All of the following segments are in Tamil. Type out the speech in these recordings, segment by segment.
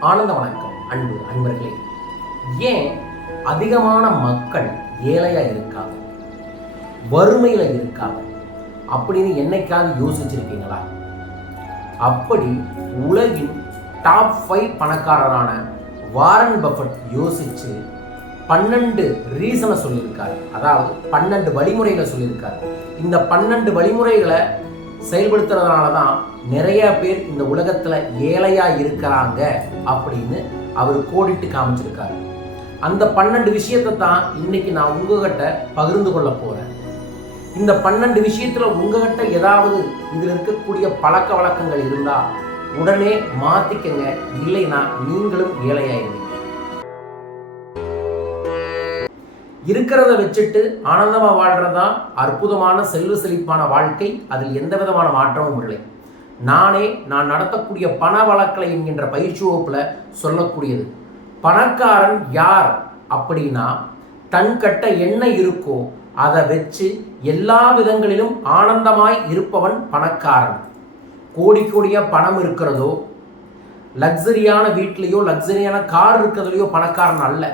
ஆனந்த வணக்கம் அன்பு அன்பர்களே. ஏன் அதிகமான மக்கள் ஏழையா இருக்காங்க? வறுமையில இருக்காங்க. அப்படின்னு என்னைக்காவது யோசிச்சிருக்கீங்களா? அப்படி உலகின் டாப் ஃபைவ் பணக்காரரான வாரன் பஃபட் யோசிச்சு பன்னெண்டு ரீசனை சொல்லியிருக்காரு. அதாவது பன்னெண்டு வழிமுறைகளை சொல்லியிருக்காரு. இந்த பன்னெண்டு வழிமுறைகளை செயல்படுத்துறதுனால தான் நிறைய பேர் இந்த உலகத்துல ஏழையா இருக்கிறாங்க அப்படின்னு அவர் கோடிட்டு காமிச்சிருக்காரு. அந்த பன்னெண்டு விஷயத்தை தான் இன்னைக்கு நான் உங்ககிட்ட பகிர்ந்து கொள்ள போறேன். இந்த பன்னெண்டு விஷயத்துல உங்ககிட்ட ஏதாவது இதுல இருக்கக்கூடிய பழக்க வழக்கங்கள் இருந்தா உடனே மாத்திக்கங்க. இல்லைன்னா நீங்களும் ஏழையாயிருங்க இருக்கிறத வச்சுட்டு ஆனந்தமாக வாழ்கிறது தான் அற்புதமான செல்வ செழிப்பான வாழ்க்கை அதில் எந்த விதமான மாற்றமும் இல்லை. நானே நான் நடத்தக்கூடிய பண வழக்கலை என்கின்ற பயிற்சி வகுப்பில் சொல்லக்கூடியது. பணக்காரன் யார் அப்படின்னா தன் கட்ட என்ன இருக்கோ அதை வச்சு எல்லா விதங்களிலும் ஆனந்தமாய் இருப்பவன் பணக்காரன். கோடி கோடியா பணம் இருக்கிறதோ லக்ஸரியான வீட்லேயோ லக்ஸரியான கார் இருக்கிறதுலையோ பணக்காரன் அல்ல.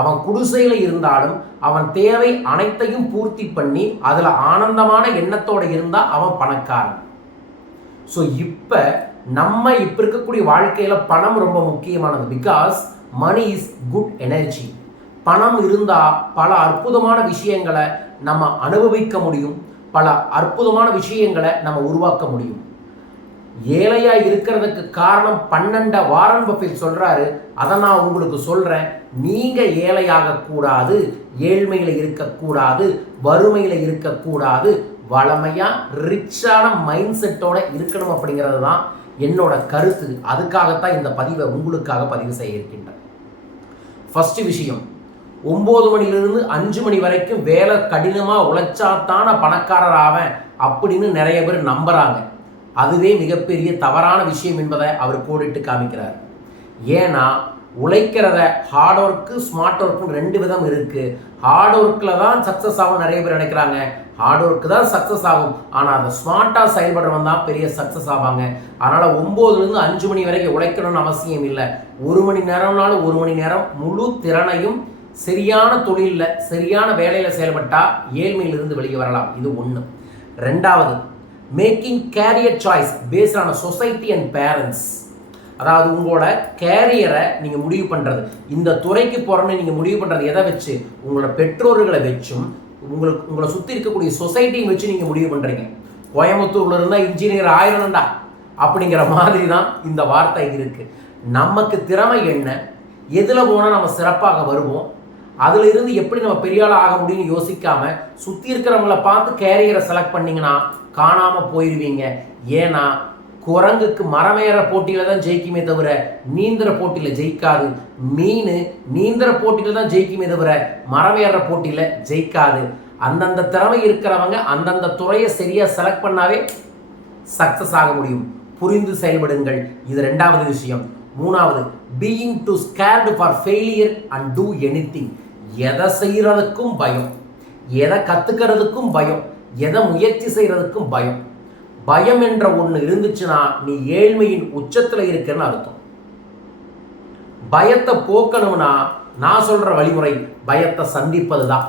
அவன் குடிசையில் இருந்தாலும் அவன் தேவை அனைத்தையும் பூர்த்தி பண்ணி அதில் ஆனந்தமான எண்ணத்தோடு இருந்தால் அவன் பணக்காரன். ஸோ இப்போ நம்ம இப்போ இருக்கக்கூடிய வாழ்க்கையில் பணம் ரொம்ப முக்கியமானது. Because money is good energy பணம் இருந்தால் பல அற்புதமான விஷயங்களை நம்ம அனுபவிக்க முடியும். பல அற்புதமான விஷயங்களை நம்ம உருவாக்க முடியும். ஏழையாக இருக்கிறதுக்கு காரணம் பன்னெண்ட வாரன் பஃபில் சொல்கிறாரு அதை நான் உங்களுக்கு சொல்கிறேன் நீங்கள் ஏழையாக கூடாது. ஏழ்மையில் இருக்கக்கூடாது வறுமையில் இருக்கக்கூடாது வளமையாக ரிச்சான மைண்ட் செட்டோட இருக்கணும் அப்படிங்கிறது தான் என்னோட கருத்து. அதுக்காகத்தான் இந்த பதிவை உங்களுக்காக பதிவு செய்ய இருக்கின்றேன். விஷயம் ஒம்பது மணிலிருந்து அஞ்சு மணி வரைக்கும் வேலை கடினமாக உழைச்சாத்தான பணக்காரர் ஆவேன் அப்படின்னு நிறைய பேர் நம்புகிறாங்க அதுவே மிகப்பெரிய தவறான விஷயம் என்பதை அவர் கோடிட்டு காமிக்கிறார். ஏன்னா உழைக்கிறத ஹார்ட் ஒர்க்கு ஸ்மார்ட் ஒர்க்குன்னு ரெண்டு விதம் இருக்குது ஹார்ட் ஒர்க்கில் தான் சக்ஸஸ் ஆகும் நிறைய பேர் நினைக்கிறாங்க. ஹார்ட் ஒர்க்கு தான் சக்ஸஸ் ஆகும். ஆனால் அதை ஸ்மார்ட்டாக செயல்படுறவன் தான் பெரிய சக்ஸஸ் ஆவாங்க. அதனால் ஒம்போதுலேருந்து அஞ்சு மணி வரைக்கும் உழைக்கணும்னு அவசியம் இல்லை. ஒரு மணி நேரம்னாலும் ஒரு மணி நேரம் முழு திறனையும் சரியான தொழிலில் சரியான வேலையில் செயல்பட்டால் ஏழ்மையிலிருந்து வெளியே வரலாம். இது ஒன்று ரெண்டாவது மேக்கிங் கேரியர் சாய்ஸ் பேஸ்ட் ஆன சொசைட்டி அண்ட் பேரண்ட்ஸ் அதாவது உங்களோட கேரியரை நீங்கள் முடிவு பண்ணுறது இந்த துறைக்கு போகிறோன்னு நீங்கள் முடிவு பண்ணுறது எதை வச்சு? உங்களோட பெற்றோர்களை வச்சும் உங்களுக்கு உங்களை சுற்றி இருக்கக்கூடிய சொசைட்டியும் வச்சு நீங்கள் முடிவு பண்ணுறீங்க கோயம்புத்தூர்ல இருந்தால் இன்ஜினியர் ஆயிரணும்டா அப்படிங்கிற மாதிரி தான் இந்த வார்த்தை இருக்குது நமக்கு திறமை என்ன? எதில் போனால் நம்ம சிறப்பாக வருவோம்? அதிலிருந்து எப்படி நம்ம பெரிய ஆக முடியும்னு யோசிக்காமல் சுற்றி இருக்கிறவங்கள பார்த்து கேரியரை செலக்ட் பண்ணிங்கன்னா காணாமல் போயிடுவீங்க ஏன்னா குரங்குக்கு மரமேற போட்டியில் தான் ஜெயிக்குமே தவிர நீந்திர போட்டியில் ஜெயிக்காது. மீன் நீந்திர போட்டியில் தான் ஜெயிக்குமே தவிர மரமேற போட்டியில் ஜெயிக்காது. அந்தந்த திறமை இருக்கிறவங்க அந்தந்த துறையை சரியாக செலக்ட் பண்ணாவே சக்ஸஸ் ஆக முடியும். புரிந்து செயல்படுங்கள். இது ரெண்டாவது விஷயம். மூணாவது being too scared for failure and do anything எதை செய்கிறதுக்கும் பயம். எதை கற்றுக்கிறதுக்கும் பயம். எதை முயற்சி செய்கிறதுக்கும் பயம். பயம் என்ற ஒன்று இருந்துச்சுன்னா நீ ஏழ்மையின் உச்சத்தில் இருக்கன்னு அர்த்தம். பயத்தை போக்கணும்னா நான் சொல்கிற வழிமுறை பயத்தை சந்திப்பது தான்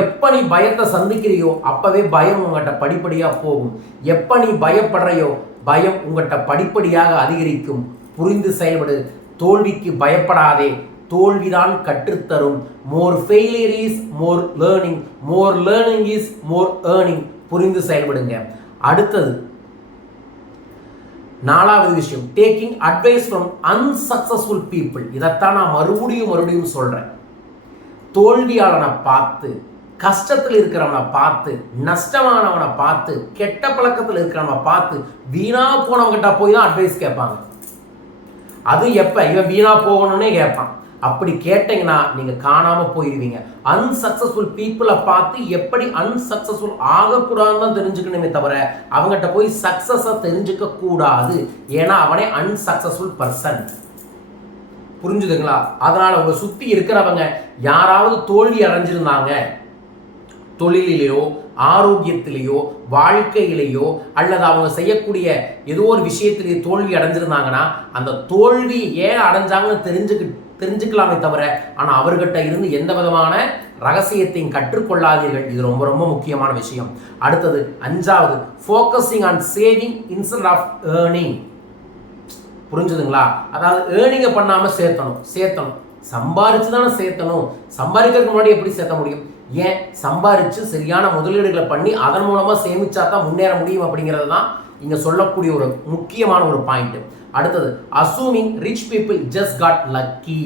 எப்போ நீ பயத்தை சந்திக்கிறியோ அப்பவே பயம் உங்கள்கிட்ட படிப்படியாக போகும். எப்போ நீ பயப்படுறையோ பயம் உங்கள்கிட்ட படிப்படியாக அதிகரிக்கும். புரிந்து செயல்படு. தோல்விக்கு பயப்படாதே. தோல்விதான் கற்றுத்தரும். More failure is more learning more learning is more earning புரிந்து செயல்படுங்க. அடுத்தது நாலாவது விஷயம் taking advice from unsuccessful people இதைத்தான் நான் மறுபடியும் மறுபடியும் சொல்கிறேன் தோல்வியாளனை பார்த்து கஷ்டத்தில் இருக்கிறவனை பார்த்து நஷ்டமானவனை பார்த்து கெட்ட பழக்கத்தில் இருக்கிறவனை பார்த்து வீணா போனவங்கிட்ட போய் தான் அட்வைஸ் கேட்பாங்க. அது எப்போ? இவன் வீணா போகணும்னே கேட்பான். அப்படி கேட்டீங்கன்னா நீங்கள் காணாமல் போயிடுவீங்க அன்சக்சஸ்ஃபுல் பீப்புளை பார்த்து எப்படி அன்சக்சஸ்ஃபுல் ஆகக்கூடாதுன்னு தான் தெரிஞ்சுக்கணுமே தவிர அவங்ககிட்ட போய் சக்ஸஸை தெரிஞ்சுக்க கூடாது. ஏன்னா அவனே அன்சக்சஸ்ஃபுல் பர்சன் புரிஞ்சுதுங்களா? அதனால் உங்களை சுற்றி இருக்கிறவங்க யாராவது தோல்வி அடைஞ்சிருந்தாங்க. தொழிலிலேயோ ஆரோக்கியத்திலேயோ வாழ்க்கையிலேயோ அல்லது அவங்க செய்யக்கூடிய ஏதோ ஒரு விஷயத்திலேயே தோல்வி அடைஞ்சிருந்தாங்கன்னா அந்த தோல்வி ஏன் அடைஞ்சாங்கன்னு தெரிஞ்சுக்கிட்டு தெரிஞ்சுக்கலாமே தவிர ஆனால் அவர்கிட்ட இருந்து எந்த விதமான ரகசியத்தையும் கற்றுக்கொள்ளாதீர்கள். இது ரொம்ப ரொம்ப முக்கியமான விஷயம். அடுத்தது அஞ்சாவது focusing on saving instead of earning புரிஞ்சுதுங்களா? அதாவது ஏர்னிங்கை பண்ணாமல் சேர்த்தணும். சேர்த்தணும். சம்பாரிச்சு தானே சேர்த்தணும். சம்பாதிக்கிறதுக்கு முன்னாடி எப்படி சேர்த்த முடியும்? ஏன்? சம்பாரிச்சு சரியான முதலீடுகளை பண்ணி அதன் மூலமாக சேமிச்சா தான் முன்னேற முடியும் அப்படிங்கிறது தான் இங்கே சொல்லக்கூடிய ஒரு முக்கியமான ஒரு பாயிண்ட்டு அடுத்தது assuming rich people just got lucky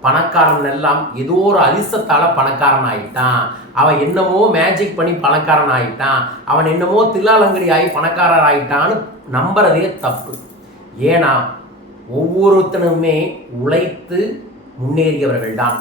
பணக்காரன் எல்லாம் ஏதோ ஒரு அதிர்ஷ்டத்தால பணக்காரன் ஆயிட்டான் அவன் என்னமோ மேஜிக் பண்ணி பணக்காரன் ஆயிட்டான் அவன் என்னமோ தில்லாலங்கடி ஆகி பணக்காரர் ஆயிட்டான்னு நம்புறதே தப்பு. ஏன்னா ஒவ்வொருத்தனுமே உழைத்து முன்னேறியவர்கள் தான்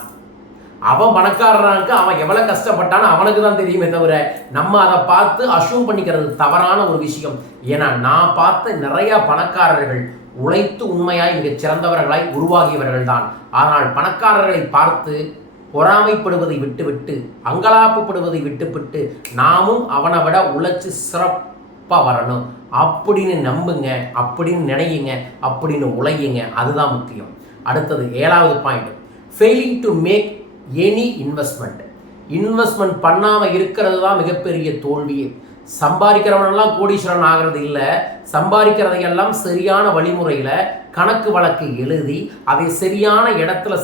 அவன் பணக்காரனாக்கு அவன் எவ்வளவு கஷ்டப்பட்டான்னு அவனுக்கு தான் தெரியுமே தவிர நம்ம அதை பார்த்து அசூம் பண்ணிக்கிறது தவறான ஒரு விஷயம். ஏன்னா நான் பார்த்த நிறைய பணக்காரர்கள் உழைத்து உண்மையாய் மிகச் சிறந்தவர்களாய் உருவாகியவர்கள் தான் ஆனால் பணக்காரர்களை பார்த்து பொறாமைப்படுவதை விட்டுவிட்டு அங்கலாப்புப்படுவதை விட்டுவிட்டு நாமும் அவனை விட உழைச்சி சிறப்பாக வரணும். அப்படின்னு நம்புங்க அப்படின்னு நினையுங்க அப்படின்னு உழையுங்க. அதுதான் முக்கியம். அடுத்தது ஏழாவது point failing to make any investment investment பண்ணாமல் இருக்கிறது தான் மிகப்பெரிய தோல்வியே சம்பாதிக்கிறவனெல்லாம் கோடீஸ்வரன் ஆகிறது இல்லை. சம்பாதிக்கிறதையெல்லாம் சரியான வழிமுறையில் கணக்கு வழக்கு எழுதி அதை சரியான இடத்துல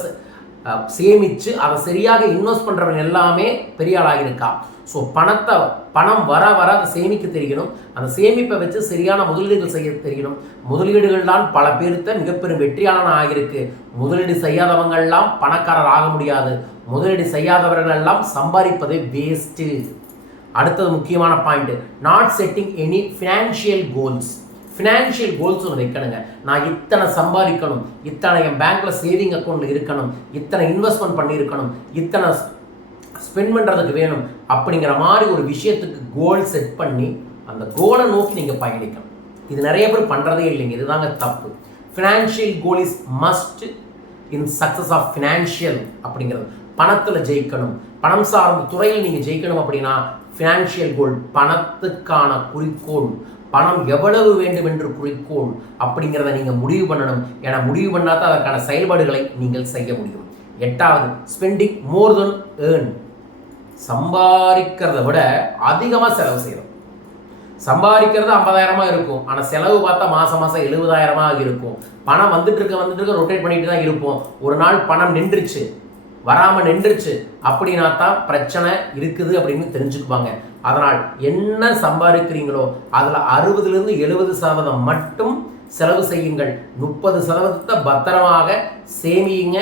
சேமித்து அதை சரியாக இன்வெஸ்ட் பண்ணுறவன் எல்லாமே பெரிய ஆளாக ஸோ பணத்தை பணம் வர வர அதை சேமிக்க தெரியணும் அந்த சேமிப்பை வச்சு சரியான முதலீடுகள் செய்ய தெரியணும் முதலீடுகள் தான் பல பேர்த்த மிகப்பெரும் வெற்றியாளன் ஆகியிருக்கு. முதலீடு செய்யாதவங்கள்லாம் பணக்காரர் ஆக முடியாது. முதலீடு செய்யாதவர்கள் எல்லாம் சம்பாதிப்பதே வேஸ்ட்டு அடுத்தது முக்கியமான point not setting any financial goals financial goals ஒன்று வைக்கணுங்க. நான் இத்தனை சம்பாதிக்கணும். இத்தனை என் பேங்க்கில் சேவிங் அக்கௌண்ட்டில் இருக்கணும். இத்தனை இன்வெஸ்ட்மெண்ட் பண்ணியிருக்கணும். இத்தனை ஸ்பெண்ட் பண்ணுறதுக்கு வேணும் அப்படிங்கிற மாதிரி ஒரு விஷயத்துக்கு கோல் செட் பண்ணி அந்த கோலை நோக்கி நீங்கள் பயணிக்கணும். இது நிறைய பேர் பண்ணுறதே இல்லைங்க. இதுதாங்க தப்பு. Financial goal is must in success of financial அப்படிங்கிறது. பணத்தில் ஜெயிக்கணும். பணம் சார்ந்த துறையில் நீங்கள் ஜெயிக்கணும் அப்படின்னா ஃபினான்ஷியல் கோல் பணத்துக்கான குறிக்கோள். பணம் எவ்வளவு வேண்டும் என்று குறிக்கோள் அப்படிங்கிறத நீங்கள் முடிவு பண்ணணும். ஏன்னா முடிவு பண்ணால் தான் அதற்கான செயல்பாடுகளை நீங்கள் செய்ய முடியும். எட்டாவது ஸ்பெண்டிங் மோர் தென் ஏர்ன் சம்பாதிக்கிறத விட அதிகமாக செலவு செய்கிறோம் சம்பாதிக்கிறது ஐம்பதாயிரமா இருக்கும். ஆனால் செலவு பார்த்தா மாதம் மாதம் எழுபதாயிரமாக இருக்கும். பணம் வந்துட்டு இருக்க வந்துட்டு இருக்க ரொட்டேட் பண்ணிட்டு தான் இருப்போம். ஒரு நாள் பணம் நின்றுச்சு. வராமல் நின்றுச்சு. அப்படின்னா தான் பிரச்சனை இருக்குது அப்படின்னு தெரிஞ்சுக்குவாங்க. அதனால் என்ன சம்பாதிக்கிறீங்களோ அதில் அறுபதுலேருந்து எழுபது சதவீதம் மட்டும் செலவு செய்யுங்கள். முப்பது சதவீதத்தை பத்திரமாக சேமியுங்க.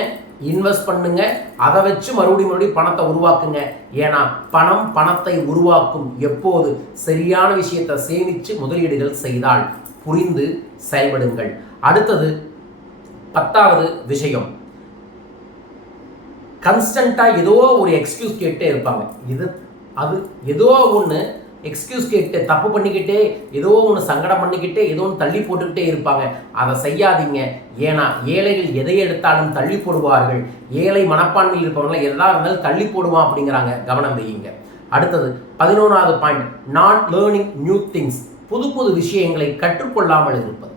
இன்வெஸ்ட் பண்ணுங்க. அதை வச்சு மறுபடியும் மறுபடியும் பணத்தை உருவாக்குங்க. ஏன்னா பணம் பணத்தை உருவாக்கும் எப்போது? சரியான விஷயத்தை சேமித்து முதலீடுகள் செய்தால் புரிந்து செயல்படுங்கள். அடுத்தது பத்தாவது விஷயம். கன்ஸ்டண்ட்டாக ஏதோ ஒரு எக்ஸ்கியூஸ் கேட்டே இருப்பாங்க. இது அது ஏதோ ஒன்று எக்ஸ்கியூஸ் கேட்டு தப்பு பண்ணிக்கிட்டே ஏதோ ஒன்று சங்கடம் பண்ணிக்கிட்டே ஏதோ ஒன்று தள்ளி போட்டுக்கிட்டே இருப்பாங்க. அதை செய்யாதீங்க. ஏன்னா ஏழைகள் எதை எடுத்தாலும் தள்ளி போடுவார்கள். ஏழை மனப்பான்மையில் இருப்பவங்களாம் எதா இருந்தாலும் தள்ளி போடுவான் அப்படிங்கிறாங்க. கவனம் வையுங்க. அடுத்தது பதினோராவது point not learning new things புது புது விஷயங்களை கற்றுக்கொள்ளாமல் இருப்பது.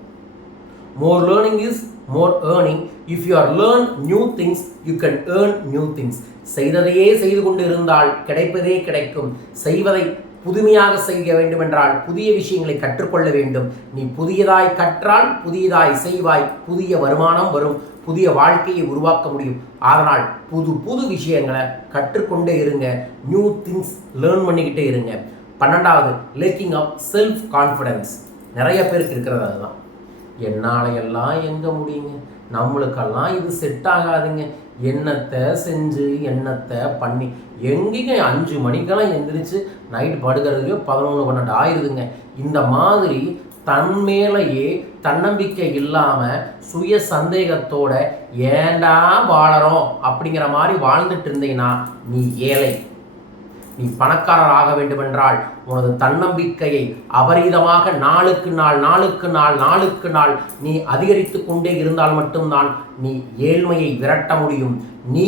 More learning is more earning if you are learn new things you can earn new things செய்ததையே செய்து கொண்டு இருந்தால் கிடைப்பதே கிடைக்கும். செய்வதை புதுமையாக செய்ய வேண்டுமென்றால் புதிய விஷயங்களை கற்றுக்கொள்ள வேண்டும். நீ புதியதாய் கற்றால் புதியதாய் செய்வாய். புதிய வருமானம் வரும். புதிய வாழ்க்கையை உருவாக்க முடியும். அதனால் புது புது விஷயங்களை கற்றுக்கொண்டே இருங்க. நியூ திங்ஸ் லேர்ன் பண்ணிக்கிட்டே இருங்க. பன்னெண்டாவது லேக்கிங் ஆஃப் செல்ஃப் கான்ஃபிடென்ஸ் நிறைய பேருக்கு இருக்கிறது அதுதான். என்னால் எல்லாம் எங்கே முடியுங்க? நம்மளுக்கெல்லாம் இது செட் ஆகாதுங்க. எண்ணத்தை செஞ்சு எண்ணத்தை பண்ணி. எங்கேங்க அஞ்சு மணிக்கெல்லாம் எந்திரிச்சு நைட் படுக்கிறதுக்கு பதினொன்று பன்னெண்டு ஆயிடுதுங்க இந்த மாதிரி தன் மேலேயே தன்னம்பிக்கை இல்லாமல் சுய சந்தேகத்தோட ஏண்டா வாழறோம் அப்படிங்கிற மாதிரி வாழ்ந்துட்டு இருந்தீங்கன்னா நீ ஏழை. நீ பணக்காரர் ஆக வேண்டுமென்றால் உனது தன்னம்பிக்கையை அபரீதமாக நாளுக்கு நாள் நாளுக்கு நாள் நாளுக்கு நாள் நீ அதிகரித்து கொண்டே இருந்தால் மட்டும்தான் நீ ஏழ்மையை விரட்ட முடியும். நீ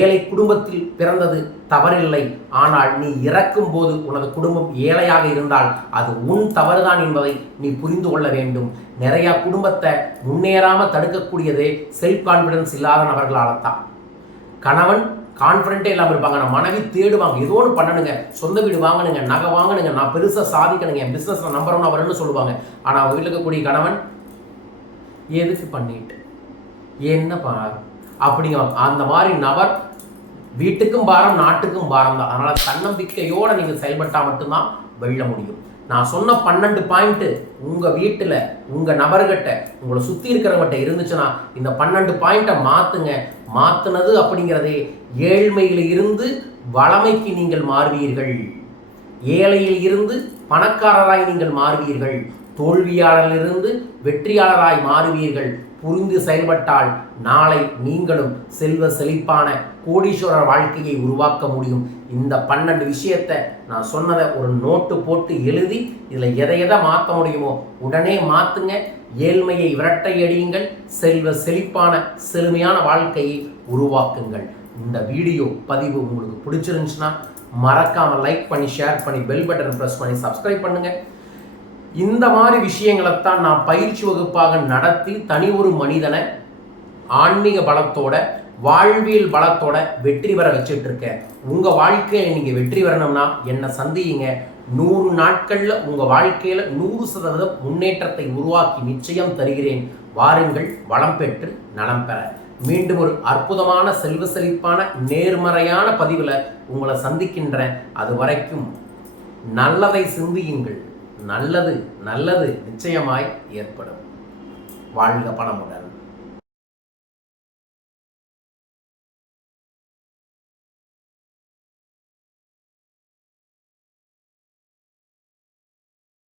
ஏழை குடும்பத்தில் பிறந்தது தவறில்லை. ஆனால் நீ இறக்கும் போது உனது குடும்பம் ஏழையாக இருந்தால் அது உன் தவறுதான் என்பதை நீ புரிந்து கொள்ள வேண்டும். நிறைய குடும்பத்தை முன்னேறாமல் தடுக்கக்கூடியதே செல்ஃப் கான்ஃபிடன்ஸ் இல்லாத நபர்களால் தான் கணவன் கான்ஃபிடென்ட்டே இல்லாமல் இருப்பாங்க. நான் மனைவி தேடுவாங்க. ஏதோ ஒன்று பண்ணணுங்க. சொந்த வீடு வாங்கணுங்க. நகை வாங்கணுங்க. நான் பெருசாக சாதிக்கணுங்க. என் பிஸ்னஸ் நம்பர் ஒன்று வரணும்னு சொல்லுவாங்க. ஆனால் அவங்க வீட்டில் இருக்கக்கூடிய கணவன் எதுக்கு பண்ணிட்டு? என்ன பார் அப்படிங்க அந்த மாதிரி நபர் வீட்டுக்கும் பாரம் நாட்டுக்கும் பாரம் தான். அதனால் தன்னம்பிக்கையோடு நீங்கள் செயல்பட்டால் மட்டும்தான் வெல்ல முடியும். நான் சொன்ன பன்னெண்டு பாயிண்ட்டு உங்கள் வீட்டில் உங்கள் நபர்கிட்ட உங்களை சுற்றி இருக்கிறவங்ககிட்ட இருந்துச்சுன்னா இந்த பன்னெண்டு பாயிண்ட்டை மாற்றுங்க மாற்றுனது அப்படிங்கிறதே ஏழ்மையில் இருந்து வளமைக்கு நீங்கள் மாறுவீர்கள். ஏழையில் இருந்து பணக்காரராய் நீங்கள் மாறுவீர்கள். தோல்வியாளரிலிருந்து வெற்றியாளராய் மாறுவீர்கள். புரிந்து செயல்பட்டால் நாளை நீங்களும் செல்வ செழிப்பான கோடீஸ்வரர் வாழ்க்கையை உருவாக்க முடியும். இந்த பன்னெண்டு விஷயத்தை நான் சொன்னதை ஒரு நோட்டு போட்டு எழுதி இதில் எதை எதை மாற்ற முடியுமோ உடனே மாற்றுங்க ஏழ்மையை விரட்டை அடியுங்கள் செல்வ செழிப்பான செழுமையான வாழ்க்கையை உருவாக்குங்கள். இந்த வீடியோ பதிவு உங்களுக்கு பிடிச்சிருந்துச்சுன்னா மறக்காமல் லைக் பண்ணி ஷேர் பண்ணி பெல் பட்டன் ப்ரெஸ் பண்ணி சப்ஸ்கிரைப் பண்ணுங்கள் இந்த மாதிரி விஷயங்களைத்தான் நான் பயிற்சி வகுப்பாக நடத்தி தனி ஒரு மனிதனை ஆன்மீக பலத்தோட வாழ்வியல் பலத்தோட வெற்றி பெற வச்சுட்டு இருக்கேன் உங்கள் வாழ்க்கையில் நீங்கள் வெற்றி பெறணும்னா என்னை சந்தியுங்க. நூறு நாட்களில் உங்கள் வாழ்க்கையில் நூறு சதவீதம் முன்னேற்றத்தை உருவாக்கி நிச்சயம் தருகிறேன். வாருங்கள் வளம் பெற்று நலம் பெற. மீண்டும் ஒரு அற்புதமான செல்வ செழிப்பான நேர்மறையான பதிவில் உங்களை சந்திக்கின்றேன். அது வரைக்கும் நல்லதை சிந்தியுங்கள். நல்லது நல்லது நிச்சயமாய் ஏற்படும். வாழ்க பணமுடன்.